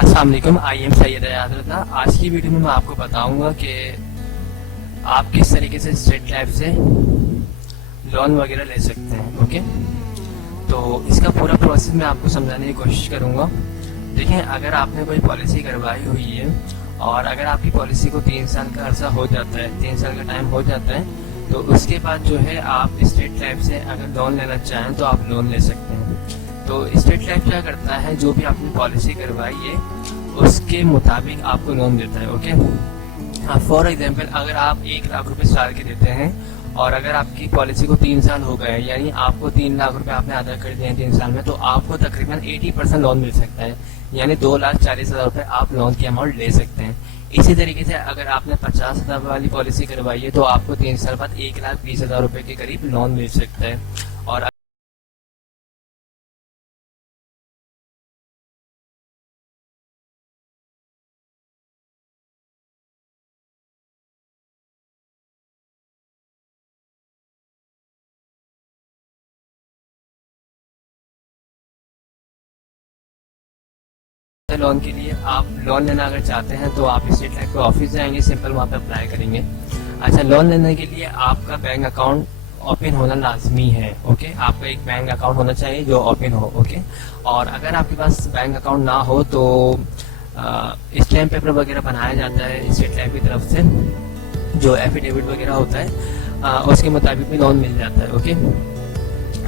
अस्सलाम वालेकुम। I am Syed हजरत। आज की वीडियो में मैं आपको बताऊंगा कि आप किस तरीके से स्टेट लाइफ से लोन वगैरह ले सकते हैं। ओके, तो इसका पूरा प्रोसेस मैं आपको समझाने की कोशिश करूंगा। देखें, अगर आपने कोई पॉलिसी करवाई हुई है और अगर आपकी पॉलिसी को 3 साल का अर्सा हो जाता है, 3 साल का टाइम हो जाता है, तो उसके बाद जो है आप स्टेट लाइफ से अगर लोन लेना चाहें तो आप लोन ले सकते हैं। तो स्टेट लाइफ क्या करता है, जो भी आपने पॉलिसी करवाई है उसके मुताबिक आपको लोन देता है। ओके, फॉर एग्जांपल अगर आप 1 लाख रुपए साल के देते हैं और अगर आपकी पॉलिसी को 3 साल हो गए, यानी आपको 3 लाख रुपए आपने अदा कर दिए हैं 3 साल में, तो आपको तकरीबन 80% लोन मिल सकता है, यानी 2,40,000 रुपए आप लोन की अमाउंट ले सकते हैं। इसी तरीके से अगर आपने 50,000 वाली पॉलिसी करवाई है तो आपको 3 साल बाद 1,20,000 रुपए के करीब लोन मिल सकता है। और लोन के लिए आप लोन लेना अगर चाहते हैं तो आप स्टेट लाइफ के ऑफिस जाएंगे, सिंपल वहाँ पे अप्लाई करेंगे। अच्छा, लोन लेने के लिए आपका बैंक अकाउंट ओपन होना लाजमी है। ओके, आपका एक बैंक अकाउंट होना चाहिए जो ओपन हो। ओके, और अगर आपके पास बैंक अकाउंट ना हो तो स्टैम्प पेपर वगैरह बनाया जाता है स्टेट लाइफ की तरफ से, जो एफिडेविट वगैरह होता है, उसके मुताबिक भी लोन मिल जाता है। ओके,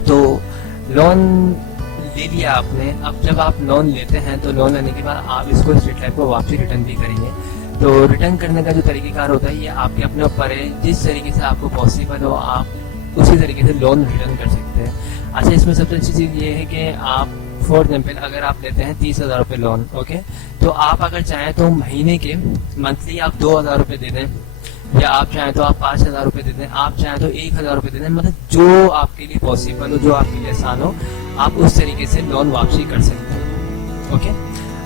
तो लोन ले लिया आपने। अब जब आप लोन लेते हैं तो लोन लेने के बाद आप इसको स्टेट लाइफ को वापसी रिटर्न भी करेंगे। तो रिटर्न करने का जो तरीकेकार होता है ये आपके अपने ऊपर है, जिस तरीके से आपको पॉसिबल हो आप उसी तरीके से लोन रिटर्न कर सकते हैं। अच्छा, इसमें सबसे अच्छी चीज़ ये है कि आप फॉर एग्जाम्पल अगर आप लेते हैं 30,000 रुपये लोन, ओके, तो आप अगर चाहें तो महीने के मंथली आप 2,000 रुपये दे दें, या आप चाहें तो आप 5,000 रुपये दे दें, आप चाहें तो 1,000 रुपये दे दें, मतलब जो आपके लिए पॉसिबल हो, जो आपके लिए आसान हो, आप उस तरीके से लोन वापसी कर सकते हैं। ओके,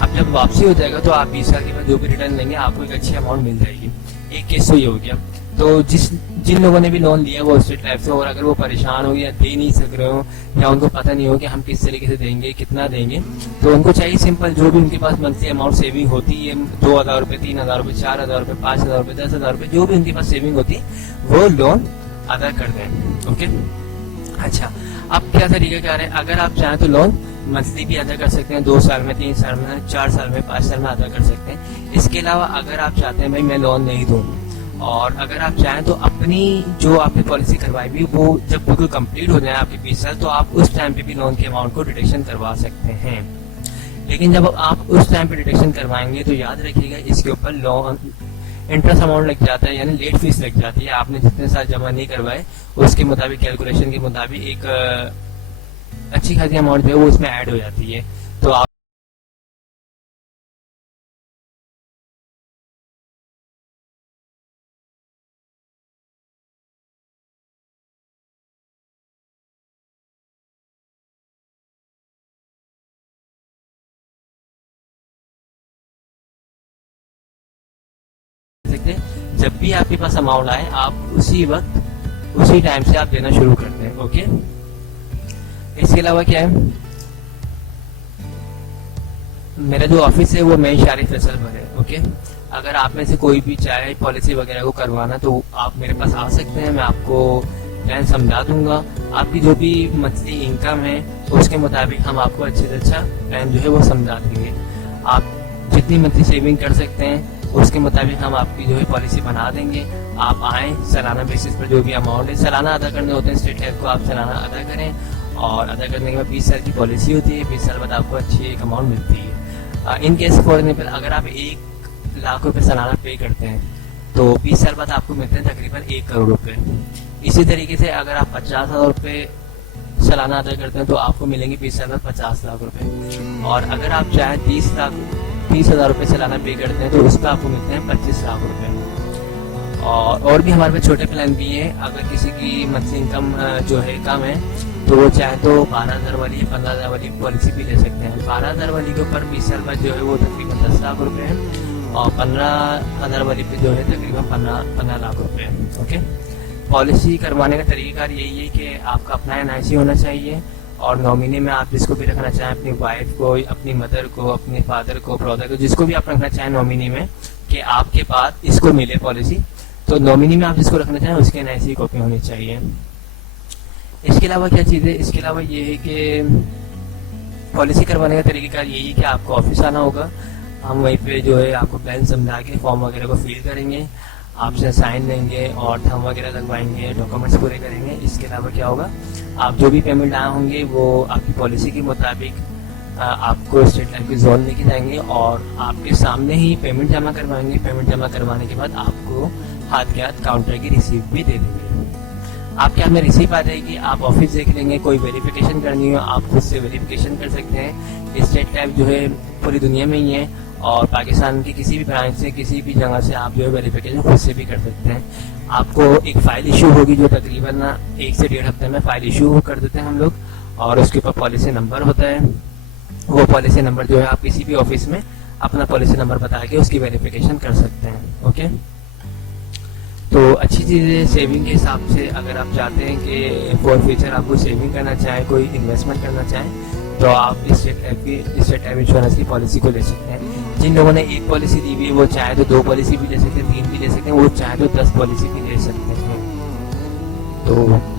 अब जब वापसी हो जाएगा तो आप 20 साल के बाद जो भी रिटर्न लेंगे आपको एक अच्छी अमाउंट मिल जाएगी। एक केस तो ये हो गया। तो जिन लोगों ने भी लोन लिया वो स्टेट लाइफ से, और अगर वो परेशान हो या दे नहीं सक रहे हो या उनको पता नहीं हो कि हम किस तरीके से देंगे, कितना देंगे, तो उनको चाहिए सिंपल जो भी उनके पास मंथली अमाउंट सेविंग होती है, 2,000 रुपये, 3,000 रुपये, 4,000 रुपये, 5,000 रुपये, 10,000 रुपये, जो भी उनके पास सेविंग होती है वो लोन अदा कर दें। ओके, अच्छा, अब क्या तरीका क्या है, अगर आप चाहें तो लोन मंथली भी अदा कर सकते हैं, 2 साल में, 3 साल में, 4 साल में, 5 साल में अदा कर सकते हैं। इसके अलावा अगर आप चाहते हैं भाई मैं लोन नहीं दूँ, और अगर आप चाहें तो अपनी जो आपने पॉलिसी करवाई भी वो जब बिल्कुल कंप्लीट हो जाए आपके 20 साल, तो आप उस टाइम पे भी लोन के अमाउंट को डिडक्शन करवा सकते हैं। लेकिन जब आप उस टाइम पे डिडक्शन करवाएंगे तो याद रखिएगा इसके ऊपर लोन इंटरेस्ट अमाउंट लग जाता है, यानी लेट फीस लग जाती है। आपने जितने साल जमा नहीं करवाए उसके मुताबिक, कैलकुलेशन के मुताबिक एक अच्छी खासी अमाउंट जो है वो उसमें ऐड हो जाती है। तो आप सकते हैं जब भी आपके पास अमाउंट आए आप उसी वक्त उसी टाइम से आप देना शुरू करते हैं। ओके, इसके अलावा क्या है, मेरा जो ऑफिस है वो मेन शारिफ फैसल पर है। ओके, अगर आप में से कोई भी चाहे पॉलिसी वगैरह को करवाना तो आप मेरे पास आ सकते हैं, मैं आपको प्लान समझा दूंगा। आपकी जो भी मंथली इनकम है उसके मुताबिक हम आपको अच्छे से अच्छा प्लान जो है वो समझा देंगे। आप जितनी मंथली सेविंग कर सकते हैं उसके मुताबिक हम आपकी जो है पॉलिसी बना देंगे। आप आएँ, सालाना बेसिस पर जो भी अमाउंट है सालाना अदा करने होते हैं स्टेट लाइफ को, आप सालाना अदा करें, और अदा करने के बाद 20 साल की पॉलिसी होती है, 20 साल बाद आपको अच्छी एक अमाउंट मिलती है। इन केस फॉर एग्जाम्पल अगर आप 1 लाख रुपए सालाना पे करते हैं तो 20 साल बाद आपको मिलते हैं तकरीबन 1 करोड़ रुपए। इसी तरीके से अगर आप 50,000 रुपये सालाना अदा करते हैं तो आपको मिलेंगे 20 साल बाद 50 लाख रुपए। और अगर आप चाहें 30,000 रुपये सालाना पे करते हैं तो उस पर आपको मिलते हैं 25 लाख रुपए। और भी हमारे पास छोटे प्लान भी हैं। अगर किसी की मंथली इनकम जो है कम है तो वो चाहे तो 12,000 वाली या 15,000 वाली पॉलिसी भी ले सकते हैं। 12,000 वाली के ऊपर 20 साल बाद जो है वो तकरीबन 10 लाख रुपए है, और 15,000 वाली पे जो है तकरीबन 15 लाख रुपए है। ओके, पॉलिसी करवाने का तरीका यही है कि आपका अपना NIC होना चाहिए और नॉमिनी में आप जिसको भी रखना चाहें, अपनी वाइफ को, अपनी मदर को, अपने फादर को, ब्रदर को, जिसको भी आप रखना चाहें नॉमिनी में कि आपके बाद इसको मिले पॉलिसी, तो नॉमिनी में आप जिसको रखना चाहें उसके एनआईसी कॉपी होनी चाहिए। इसके अलावा क्या चीज़ है, इसके अलावा ये है कि पॉलिसी करवाने का तरीकेकार यही है कि आपको ऑफिस आना होगा, हम वहीं पे जो है आपको प्लान समझा के फॉर्म वगैरह को फिल करेंगे, आपसे साइन लेंगे और थंब वगैरह लगवाएंगे, डॉक्यूमेंट्स पूरे करेंगे। इसके अलावा क्या होगा, आप जो भी पेमेंट आए होंगे वो आपकी पॉलिसी के मुताबिक आपको स्टेट लाइफ के जोन लेके जाएंगे और आपके सामने ही पेमेंट जमा करवाएंगे। पेमेंट जमा करवाने के बाद आपको हाथ के हाथ काउंटर की रिसीप्ट भी दे देंगे। आपके हाथ में रिसीप्ट आ जाएगी, आप ऑफिस देख लेंगे, कोई वेरिफिकेशन करनी हो आप खुद से वेरिफिकेशन कर सकते हैं। स्टेट लाइफ जो है पूरी दुनिया में ही है और पाकिस्तान की किसी भी ब्रांच से, किसी भी जगह से आप जो है वेरिफिकेशन खुद से भी कर सकते हैं। आपको एक फाइल इशू होगी जो तकरीबन 1 से 1.5 हफ्ते में फाइल इशू कर देते हैं हम लोग, और उसके ऊपर पॉलिसी नंबर होता है। वो पॉलिसी नंबर जो है आप किसी भी ऑफिस में अपना पॉलिसी नंबर बता के उसकी वेरिफिकेशन कर सकते हैं। ओके, तो अच्छी चीज़ है सेविंग के हिसाब से। अगर आप चाहते हैं कि फॉर फ्यूचर आपको सेविंग करना चाहें, कोई इन्वेस्टमेंट करना चाहें, तो आप स्टेट लाइफ इंश्योरेंस की पॉलिसी को ले सकते हैं। जिन लोगों ने एक पॉलिसी ली हुई है वो चाहे तो 2 पॉलिसी भी ले सकते हैं, 3 भी ले सकते हैं, वो चाहे तो 10 पॉलिसी भी ले सकते हैं। तो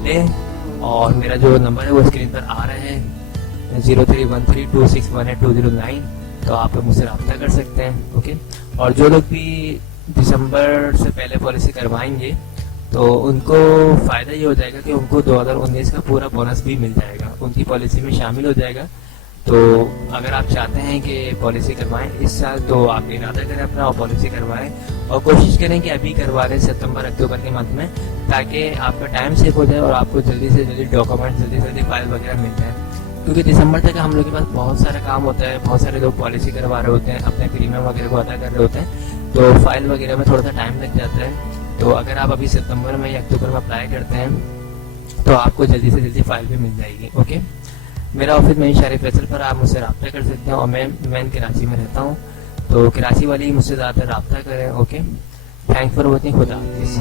ले, और मेरा जो नंबर है वो स्क्रीन पर आ रहा है 031326182009, तो आप मुझसे रब्ता कर सकते हैं। ओके, और जो लोग भी दिसंबर से पहले पॉलिसी करवाएंगे तो उनको फ़ायदा ये हो जाएगा कि उनको 2019 का पूरा बोनस भी मिल जाएगा, उनकी पॉलिसी में शामिल हो जाएगा। तो अगर आप चाहते हैं कि पॉलिसी करवाएं इस साल, तो आप इरादा करें अपना और पॉलिसी करवाएं, और कोशिश करें कि अभी करवा लें सितंबर अक्टूबर के मंथ में, ताकि आपका टाइम सेव हो जाए और आपको जल्दी से जल्दी डॉक्यूमेंट, जल्दी से जल्दी फाइल वगैरह मिल जाए। क्योंकि दिसंबर तक हम लोग के पास बहुत सारा काम होता है, बहुत सारे लोग पॉलिसी करवा रहे होते हैं, अपने प्रीमियम वगैरह को अदा कर रहे होते हैं, तो फाइल वगैरह में थोड़ा सा टाइम लग जाता है। तो अगर आप अभी सितंबर में या अक्टूबर में अप्लाई करते हैं तो आपको जल्दी से जल्दी फाइल भी मिल जाएगी। ओके, मेरा ऑफिस में शारिफ फैसल पर आप मुझसे रब्ता कर सकते हैं, और मैं कराची में रहता हूँ, तो कराची वाले ही मुझसे ज़्यादातर रब्ता करें। ओके, थैंक्स फॉर वॉचिंग, खुदा हाफिज़।